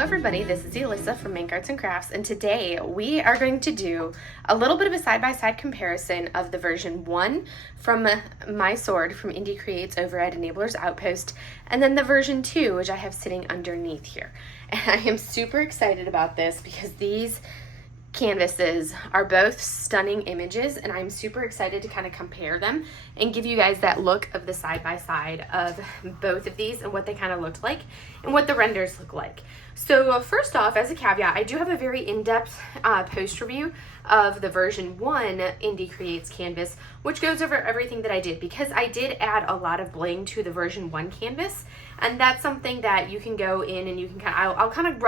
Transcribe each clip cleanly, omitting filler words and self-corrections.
everybody, this is Alyssa from Mink Arts and Crafts, and today we are going to do a little bit of a side-by-side comparison of the version 1 from my sword from Indie Creates over at Enabler's Outpost, and then the version 2, which I have sitting underneath here. And I am super excited about this because these canvases are both stunning images, and I'm super excited to kind of compare them and give you guys that look of the side-by-side of both of these and what they kind of looked like and what the renders look like. So first off, as a caveat, I do have a very in-depth post review of the version 1 Indie Creates canvas, which goes over everything that I did, because I did add a lot of bling to the version 1 canvas, and that's something that you can go in and you can I'll kind of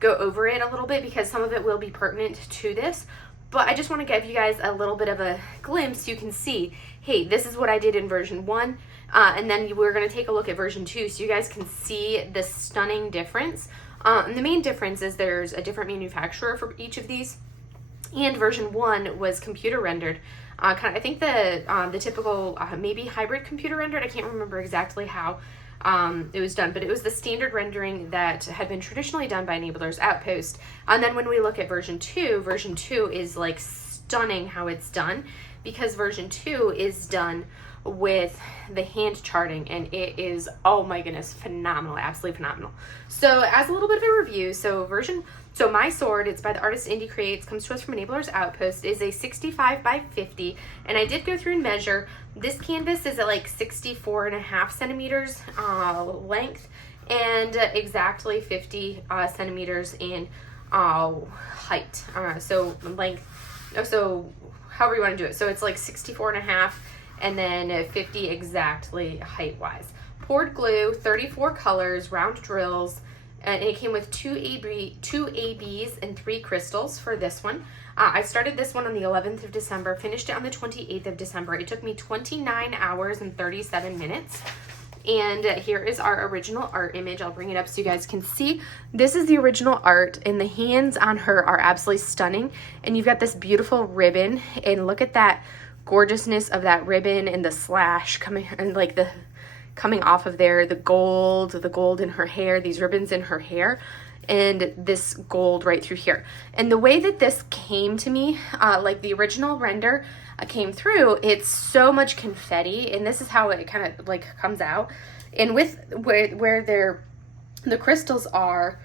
go over it a little bit because some of it will be pertinent to this, but I just want to give you guys a little bit of a glimpse. You can see, hey, this is what I did in version 1, and then we're going to take a look at version 2 so you guys can see the stunning difference. And the main difference is there's a different manufacturer for each of these, and version 1 was computer rendered. I think the typical maybe hybrid computer rendered. I can't remember exactly how it was done, but it was the standard rendering that had been traditionally done by Enabler's Outpost. And then when we look at version 2 is like stunning how it's done, because version 2 is done with the hand charting, and it is, oh my goodness, phenomenal, absolutely phenomenal. So as a little bit of a review, so my sword, it's by the artist Indie Creates, comes to us from Enabler's Outpost, is a 65 by 50, and I did go through and measure. This canvas is at like 64.5 centimeters length, and exactly 50 centimeters in height. So length, so however you want to do it. So it's like 64.5 and then 50 exactly height-wise. Poured glue, 34 colors, round drills, and it came with two ABs and 3 crystals for this one. I started this one on the 11th of December, finished it on the 28th of December. It took me 29 hours and 37 minutes. And here is our original art image. I'll bring it up so you guys can see. This is the original art, and the hands on her are absolutely stunning. And you've got this beautiful ribbon, and look at that gorgeousness of that ribbon and the slash coming, and like the coming off of there, the gold in her hair, these ribbons in her hair, and this gold right through here. And the way that this came to me, like the original render came through, it's so much confetti, and this is how it kind of like comes out. And with where the crystals are,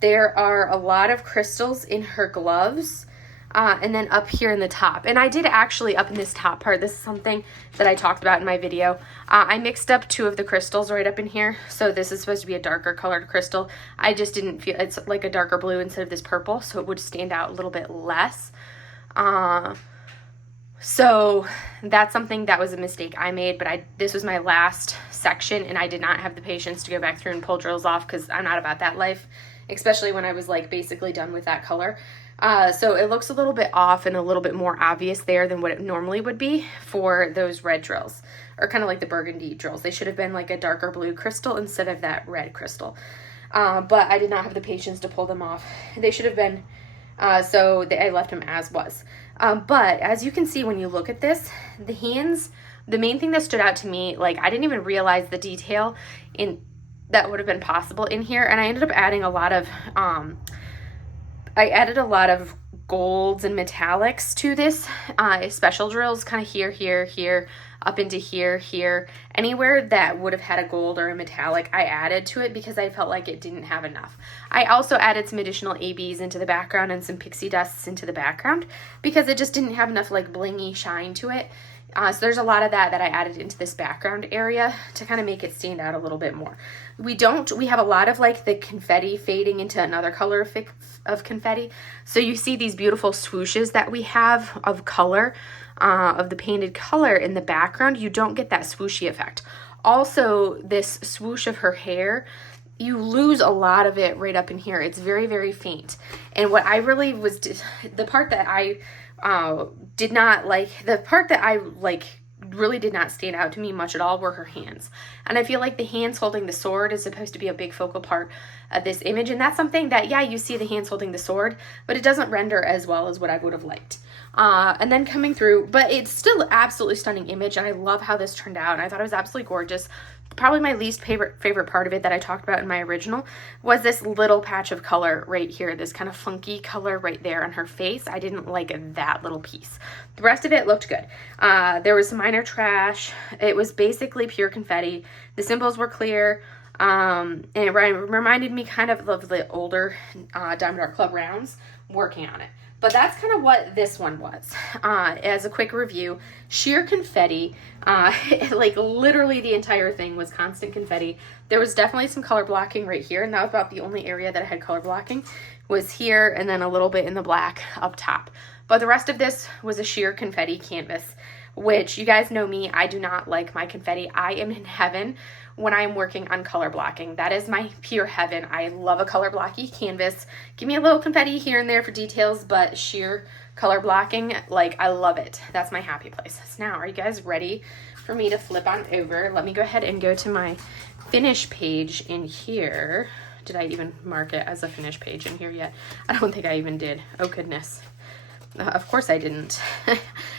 there are a lot of crystals in her gloves, and then up here in the top. And I did actually, up in this top part, this is something that I talked about in my video, I mixed up 2 of the crystals right up in here. So this is supposed to be a darker colored crystal. I just didn't feel, it's like a darker blue instead of this purple, so it would stand out a little bit less. So that's something that was a mistake I made, but this was my last section, and I did not have the patience to go back through and pull drills off, because I'm not about that life, especially when I was like basically done with that color. So it looks a little bit off and a little bit more obvious there than what it normally would be for those red drills, or kind of like the burgundy drills. They should have been like a darker blue crystal instead of that red crystal. But I did not have the patience to pull them off. They should have been, so I left them as was. But as you can see when you look at this, the hands, the main thing that stood out to me, like I didn't even realize the detail in that would have been possible in here, and I ended up adding a lot of golds and metallics to this, special drills kind of here, up into here. Anywhere that would have had a gold or a metallic, I added to it because I felt like it didn't have enough. I also added some additional ABs into the background and some pixie dusts into the background because it just didn't have enough like blingy shine to it. So there's a lot of that I added into this background area to kind of make it stand out a little bit more. We have a lot of like the confetti fading into another color of confetti. So you see these beautiful swooshes that we have of color, of the painted color in the background. You don't get that swooshy effect. Also, this swoosh of her hair, you lose a lot of it right up in here. It's very, very faint. And what I really was, the part that I did not like, the part that I like really did not stand out to me much at all were her hands. And I feel like the hands holding the sword is supposed to be a big focal part of this image. And that's something that, yeah, you see the hands holding the sword, but it doesn't render as well as what I would have liked. And then coming through, but it's still absolutely stunning image, and I love how this turned out, and I thought it was absolutely gorgeous. Probably my least favorite part of it that I talked about in my original was this little patch of color right here, this kind of funky color right there on her face. I didn't like that little piece. The rest of it looked good. There was some minor trash. It was basically pure confetti. The symbols were clear. And it reminded me kind of the older Diamond Art Club rounds working on it. But that's kind of what this one was. As a quick review, sheer confetti, like literally the entire thing was constant confetti. There was definitely some color blocking right here, and that was about the only area that I had color blocking was here, and then a little bit in the black up top. But the rest of this was a sheer confetti canvas, which you guys know me, I do not like my confetti. I am in heaven when I'm working on color blocking. That is my pure heaven. I love a color blocky canvas. Give me a little confetti here and there for details, but sheer color blocking, like, I love it. That's my happy place. So now, are you guys ready for me to flip on over? Let me go ahead and go to my finish page in here. Did I even mark it as a finish page in here yet? I don't think I even did. Oh, goodness. Of course I didn't.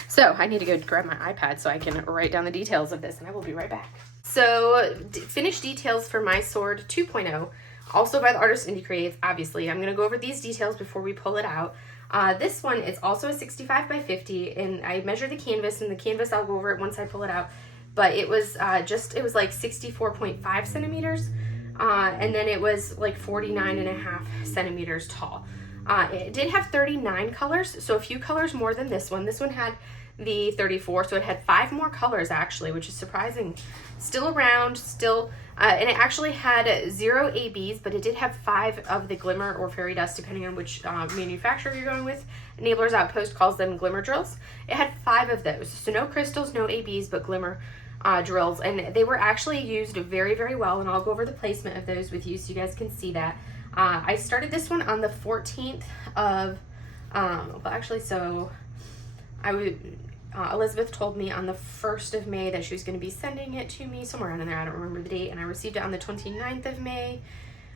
So I need to go grab my iPad so I can write down the details of this, and I will be right back. So finished details for my sword 2.0, also by the artist Indie Creates, obviously. I'm going to go over these details before we pull it out. This one is also a 65 by 50, and I measured the canvas, and the canvas I'll go over it once I pull it out. But it was it was like 64.5 centimeters, and then it was like 49.5 centimeters tall. It did have 39 colors, so a few colors more than this one. This one had the 34, so it had 5 more colors actually, which is surprising. Still around, and it actually had 0 ABs, but it did have 5 of the glimmer or fairy dust, depending on which manufacturer you're going with. Enablers Outpost calls them glimmer drills. It had 5 of those, so no crystals, no ABs, but glimmer drills, and they were actually used very, very well, and I'll go over the placement of those with you so you guys can see that. I started this one on the 14th of, Elizabeth told me on the 1st of May that she was going to be sending it to me, somewhere around in there, I don't remember the date, and I received it on the 29th of May,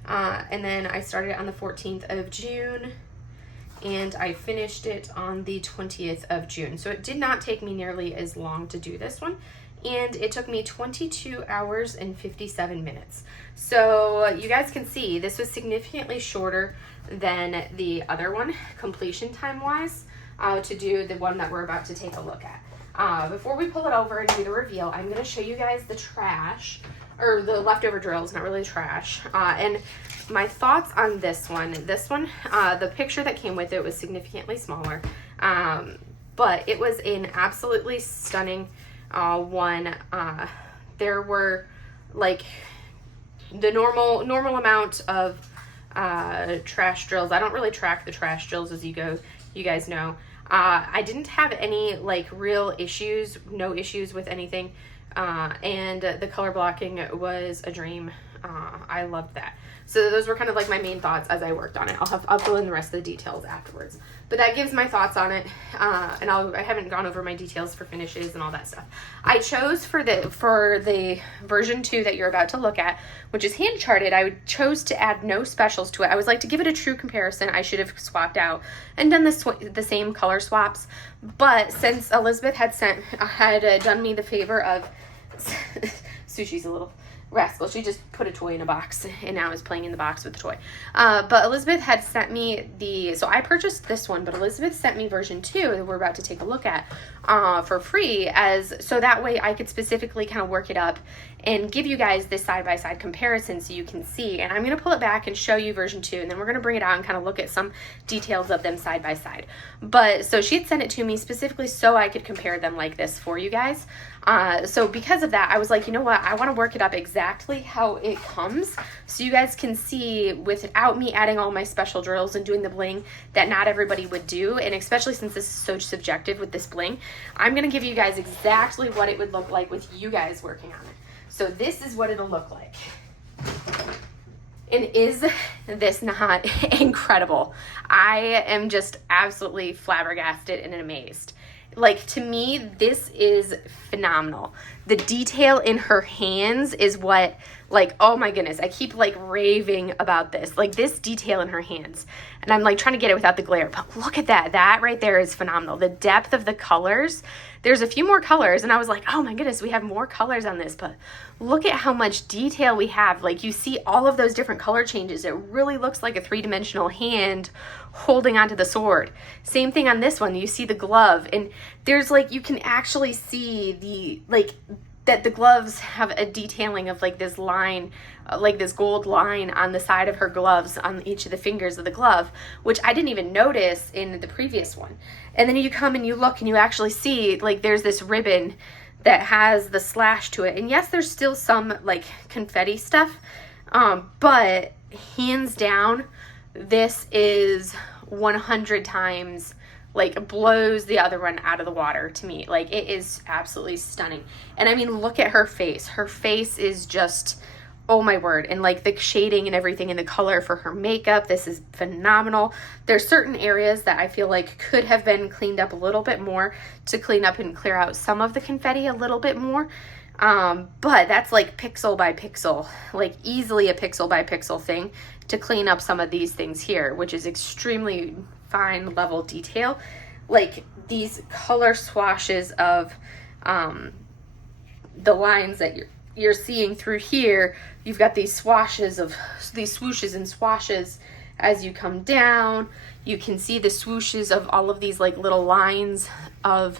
and then I started it on the 14th of June, and I finished it on the 20th of June, so it did not take me nearly as long to do this one. And it took me 22 hours and 57 minutes. So you guys can see this was significantly shorter than the other one, completion time wise, to do the one that we're about to take a look at. Before we pull it over and do the reveal, I'm going to show you guys the trash, or the leftover drills, not really trash, and my thoughts on this one. This one, the picture that came with it was significantly smaller, but it was an absolutely stunning one. There were like the normal amount of trash drills. I don't really track the trash drills as you guys know. I didn't have any like real issues, no issues with anything, and the color blocking was a dream. I loved that. So those were kind of like my main thoughts as I worked on it. I'll fill in the rest of the details afterwards. But that gives my thoughts on it, and I haven't gone over my details for finishes and all that stuff. I chose for the version 2 that you're about to look at, which is hand charted, I chose to add no specials to it. I was like, to give it a true comparison, I should have swapped out and done the same color swaps. But since Elizabeth had done me the favor of Sushi's a little rascal. She just put a toy in a box and now is playing in the box with the toy. But Elizabeth had sent me so I purchased this one, but Elizabeth sent me version 2 that we're about to take a look at for free, so that way I could specifically kind of work it up and give you guys this side-by-side comparison so you can see. And I'm going to pull it back and show you version 2, and then we're going to bring it out and kind of look at some details of them side by side. But so she had sent it to me specifically so I could compare them like this for you guys. So because of that, I was like, you know what, I want to work it up exactly how it comes so you guys can see without me adding all my special drills and doing the bling that not everybody would do. And especially since this is so subjective with this bling, I'm going to give you guys exactly what it would look like with you guys working on it. So this is what it'll look like. And is this not incredible? I am just absolutely flabbergasted and amazed. Like, to me, this is phenomenal. The detail in her hands is what, like, oh my goodness, I keep like raving about this. Like, this detail in her hands. And I'm like trying to get it without the glare, but look at that. That right there is phenomenal. The depth of the colors. There's a few more colors, and I was like, oh my goodness, we have more colors on this, but look at how much detail we have. Like, you see all of those different color changes. It really looks like a three-dimensional hand holding onto the sword. Same thing on this one. You see the glove, and there's like, you can actually see the, like, that the gloves have a detailing of like this line, like this gold line on the side of her gloves on each of the fingers of the glove, which I didn't even notice in the previous one. And then you come and you look and you actually see like there's this ribbon that has the slash to it. And yes, there's still some like confetti stuff, but hands down, this is 100 times like blows the other one out of the water to me. Like, it is absolutely stunning. And I mean, look at her face. Her face is just, oh my word. And like the shading and everything and the color for her makeup, this is phenomenal. There's certain areas that I feel like could have been cleaned up a little bit more to clean up and clear out some of the confetti a little bit more. But that's like pixel by pixel, like easily a pixel by pixel thing to clean up some of these things here, which is extremely fine level detail. Like these color swashes of the lines that you're seeing through here, you've got these swashes of these swooshes and swashes as you come down. You can see the swooshes of all of these like little lines of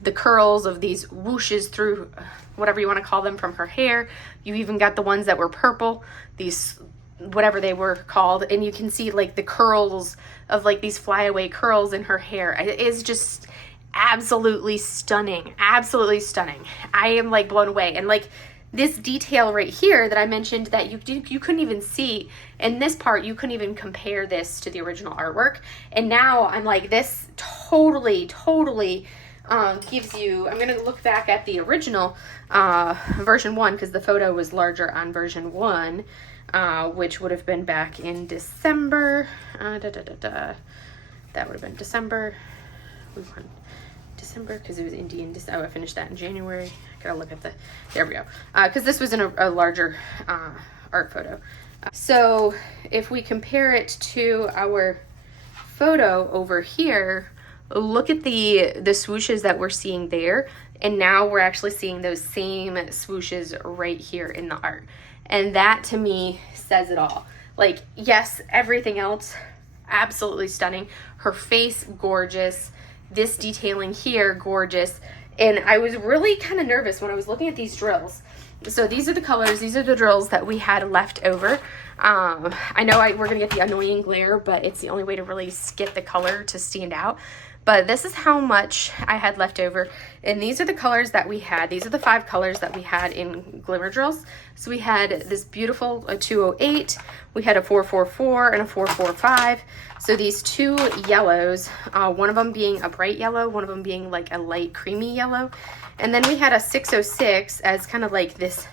the curls of these whooshes through whatever you want to call them from her hair. You even got the ones that were purple, these whatever they were called, and you can see like the curls of like these flyaway curls in her hair. It is just absolutely stunning, absolutely stunning. I am like blown away. And like this detail right here that I mentioned that you couldn't even see in this part, you couldn't even compare this to the original artwork. And now I'm like, this totally gives you, I'm going to look back at the original version 1 because the photo was larger on version 1, which would have been back in December. That would have been December. December because it was Indian. Oh, I finished that in January. I gotta look at the, there we go. Because this was in a larger art photo. So if we compare it to our photo over here, look at the swooshes that we're seeing there, and now we're actually seeing those same swooshes right here in the art. And that to me says it all. Like, yes, everything else absolutely stunning. Her face, gorgeous. This detailing here, gorgeous. And I was really kind of nervous when I was looking at these drills. So these are the colors, these are the drills that we had left over. I know we're gonna get the annoying glare, but it's the only way to really get the color to stand out. But this is how much I had left over. And these are the colors that we had. These are the 5 colors that we had in Glimmer Drills. So we had this beautiful 208, we had a 444 and a 445. So these 2 yellows, one of them being a bright yellow, one of them being like a light creamy yellow. And then we had a 606 as kind of like this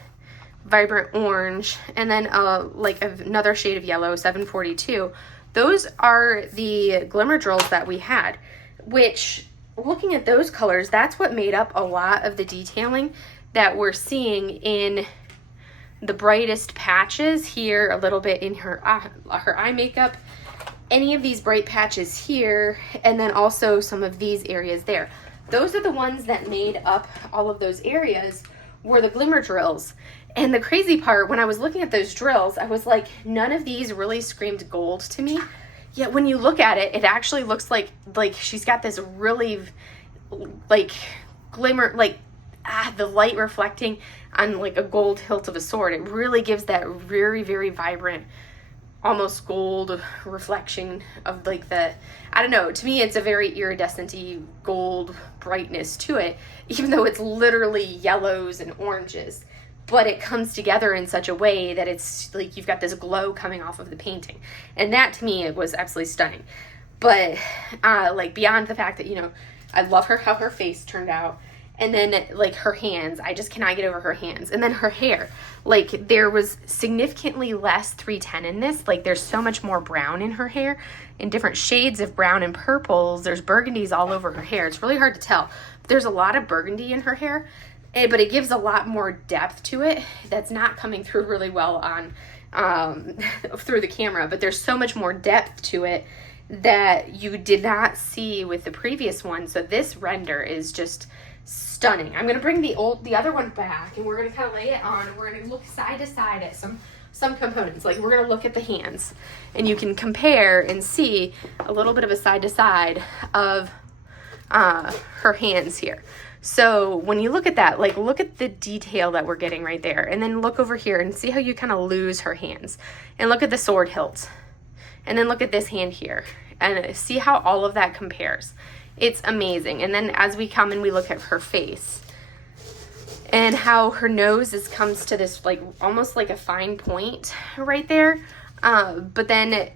vibrant orange, and then like another shade of yellow, 742. Those are the Glimmer Drills that we had, which, looking at those colors, that's what made up a lot of the detailing that we're seeing in the brightest patches here, a little bit in her eye makeup, any of these bright patches here, and then also some of these areas there. Those are the ones that made up all of those areas were the Glimmer Drills. And the crazy part, when I was looking at those drills, I was like, none of these really screamed gold to me. Yet when you look at it, it actually looks like she's got this really like glimmer, like the light reflecting on like a gold hilt of a sword. It really gives that very, very vibrant, almost gold reflection of like the, I don't know, to me it's a very iridescent-y gold brightness to it, even though it's literally yellows and oranges. But it comes together in such a way that it's like you've got this glow coming off of the painting. And that to me, it was absolutely stunning. But like beyond the fact that, you know, I love how her face turned out. And then like her hands, I just cannot get over her hands. And then her hair, like there was significantly less 310 in this. Like there's so much more brown in her hair, in different shades of brown and purples. There's burgundies all over her hair. It's really hard to tell. There's a lot of burgundy in her hair, but it gives a lot more depth to it that's not coming through really well on through the camera. But there's so much more depth to it that you did not see with the previous one. So this render is just stunning. I'm going to bring the other one back, and we're going to kind of lay it on, and we're going to look side to side at some components. Like we're going to look at the hands, and you can compare and see a little bit of a side to side of her hands here. So when you look at that, like look at the detail that we're getting right there, and then look over here and see how you kind of lose her hands, and look at the sword hilt, and then look at this hand here, and see how all of that compares. It's amazing. And then as we come and we look at her face and how her nose comes to this like almost like a fine point right there, but then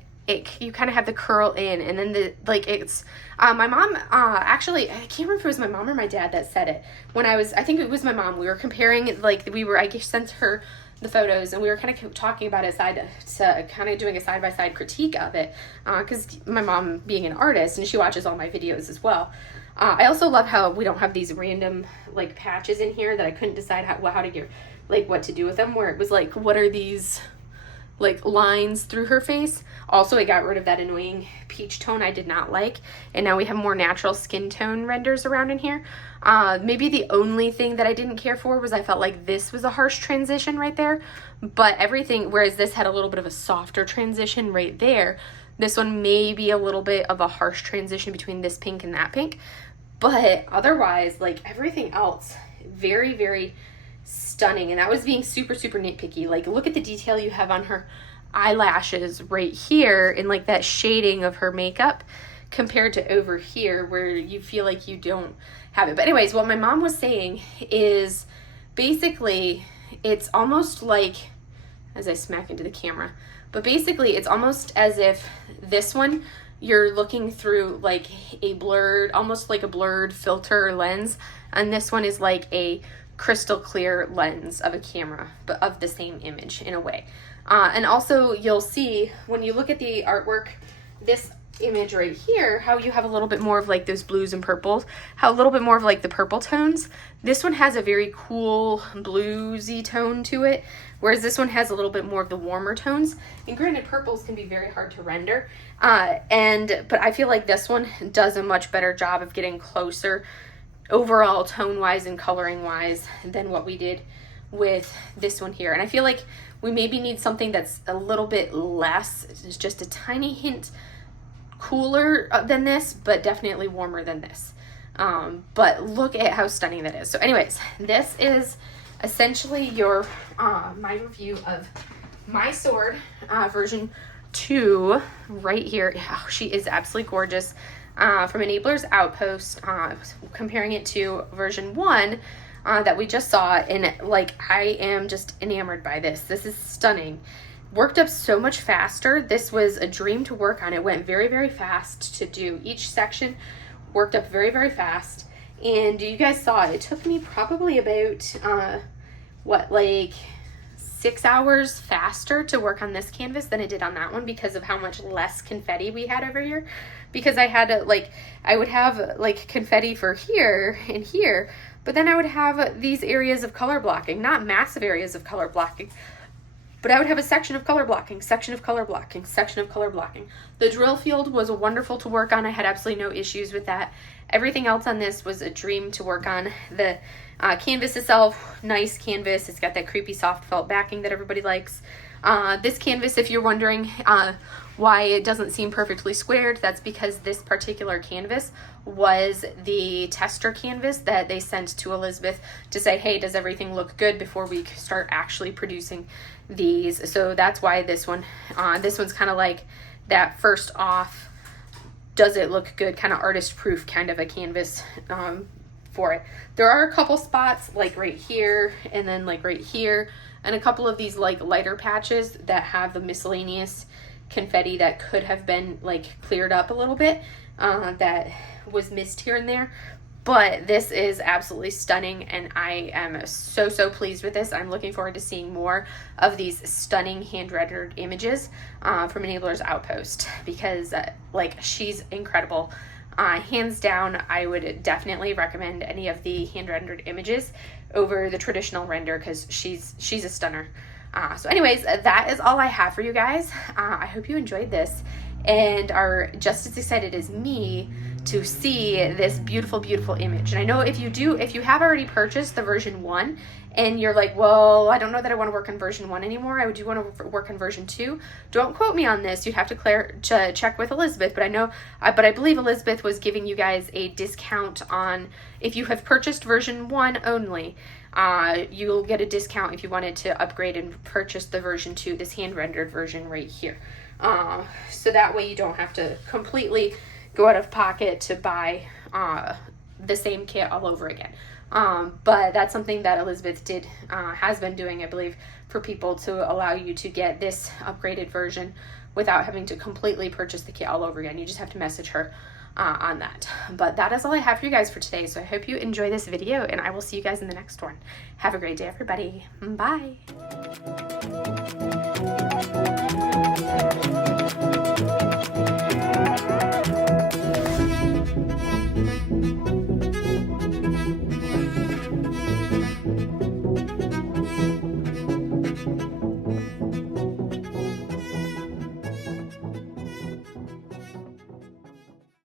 you kind of have the curl in, and then it's my mom actually, I can't remember if it was my mom or my dad that said it when I think it was my mom. We were comparing it, like I sent her the photos, and we were kind of talking about it kind of doing a side-by-side critique of it, because my mom being an artist, and she watches all my videos as well. I also love how we don't have these random like patches in here that I couldn't decide how to get, like what to do with them, where it was like, what are these like lines through her face. Also, it got rid of that annoying peach tone I did not like, and now we have more natural skin tone renders around in here. Maybe the only thing that I didn't care for was I felt like this was a harsh transition right there, but everything, whereas this had a little bit of a softer transition right there, this one may be a little bit of a harsh transition between this pink and that pink, but otherwise, like everything else, very, very stunning. And that was being super, super nitpicky. Like look at the detail you have on her eyelashes right here, and like that shading of her makeup compared to over here where you feel like you don't have it. But anyways, what my mom was saying is basically it's almost like, as I smack into the camera, but basically it's almost as if this one you're looking through like a blurred, almost like a blurred filter lens, and this one is like a crystal clear lens of a camera, but of the same image in a way. And also you'll see when you look at the artwork, this image right here, how you have a little bit more of like those blues and purples, how a little bit more of like the purple tones. This one has a very cool bluesy tone to it, whereas this one has a little bit more of the warmer tones. And granted, purples can be very hard to render, but I feel like this one does a much better job of getting closer overall tone wise and coloring wise than what we did with this one here. And I feel like we maybe need something that's a little bit less, just a tiny hint cooler than this, but definitely warmer than this. But look at how stunning that is. So anyways, this is essentially your my review of My Sword version 2 right here. Oh, she is absolutely gorgeous. From Enabler's Outpost, comparing it to version 1 that we just saw, and like I am just enamored by this. This is stunning. Worked up so much faster. This was a dream to work on. It went very, very fast to do. Each section worked up very, very fast. And you guys saw it. It took me probably about, like 6 hours faster to work on this canvas than it did on that one because of how much less confetti we had over here. Because I had I would have like confetti for here and here, but then I would have these areas of color blocking, not massive areas of color blocking, but I would have a section of color blocking, section of color blocking, section of color blocking. The drill field was wonderful to work on. I had absolutely no issues with that. Everything else on this was a dream to work on. The canvas itself, nice canvas. It's got that creepy soft felt backing that everybody likes. This canvas, if you're wondering why it doesn't seem perfectly squared, that's because this particular canvas was the tester canvas that they sent to Elizabeth to say, hey, does everything look good before we start actually producing these? So that's why this one's kind of like that first off, does it look good, kind of artist proof kind of a canvas for it. There are a couple spots like right here and then like right here, and a couple of these like lighter patches that have the miscellaneous confetti that could have been like cleared up a little bit, that was missed here and there. But this is absolutely stunning, and I am so pleased with this. I'm looking forward to seeing more of these stunning hand-rendered images from Enabler's Outpost, because like, she's incredible. Hands down, I would definitely recommend any of the hand-rendered images over the traditional render, because she's a stunner. So anyways, that is all I have for you guys. I hope you enjoyed this and are just as excited as me to see this beautiful image. And I know if you have already purchased the version 1 and you're like, well, I don't know that I want to work on version 1 anymore, I do want to work on version 2, don't quote me on this, you'd have to check with Elizabeth, but I believe Elizabeth was giving you guys a discount on, if you have purchased version 1 only, you'll get a discount if you wanted to upgrade and purchase the version 2, this hand-rendered version right here. So that way you don't have to completely go out of pocket to buy the same kit all over again. But that's something that Elizabeth has been doing, I believe, for people, to allow you to get this upgraded version without having to completely purchase the kit all over again. You just have to message her on that. But that is all I have for you guys for today. So I hope you enjoy this video, and I will see you guys in the next one. Have a great day, everybody. Bye.